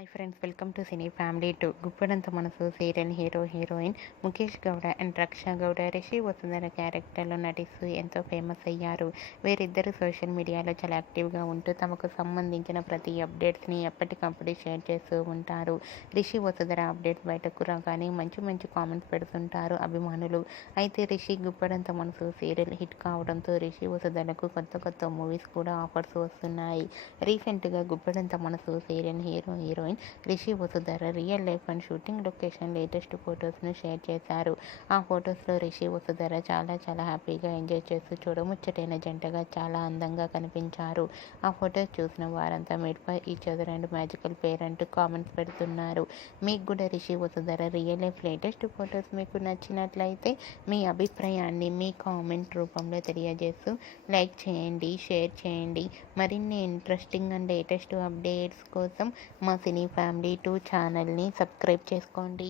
Hi friends, welcome to cine family 2. Guppedantha Manasu serial heroine Mukesh Gowda and Raksha Gowda Rishi Vasundhara క్యారెక్టర్లో నటిస్తూ ఎంతో ఫేమస్ అయ్యారు. వీరిద్దరూ సోషల్ మీడియాలో చాలా యాక్టివ్గా ఉంటూ తమకు సంబంధించిన ప్రతి అప్డేట్స్ని ఎప్పటికప్పుడు షేర్ చేస్తూ ఉంటారు. రిషి వసుంధర అప్డేట్స్ బయటకు రాగానే మంచి కామెంట్స్ పెడుతుంటారు అభిమానులు. అయితే రిషి గుప్పడంత మనసు సీరియల్ హిట్ కావడంతో రిషి వసుంధరకు కొత్త మూవీస్ కూడా ఆఫర్స్ వస్తున్నాయి. రీసెంట్గా Guppedantha Manasu serial heroine Rishi Vasundhara real life and shooting location latest ఫొటోస్ను షేర్ చేశారు. ఆ ఫొటోస్లో రిషి వసుంధర చాలా హ్యాపీగా ఎంజాయ్ చేస్తూ చూడముచ్చటైన జంటగా చాలా అందంగా కనిపించారు. ఆ ఫొటోస్ చూసిన వారంతా made for each other and magical pair అంటూ కామెంట్స్ పెడుతున్నారు. మీకు కూడా Rishi Vasundhara real life latest photos మీకు నచ్చినట్లయితే మీ అభిప్రాయాన్ని మీ కామెంట్ రూపంలో తెలియజేస్తూ లైక్ చేయండి, షేర్ చేయండి. మరిన్ని ఇంట్రెస్టింగ్ అండ్ లేటెస్ట్ అప్డేట్స్ కోసం మా సినీ ఫ్యామిలీ 2 ఛానల్ని సబ్స్క్రైబ్ చేసుకోండి.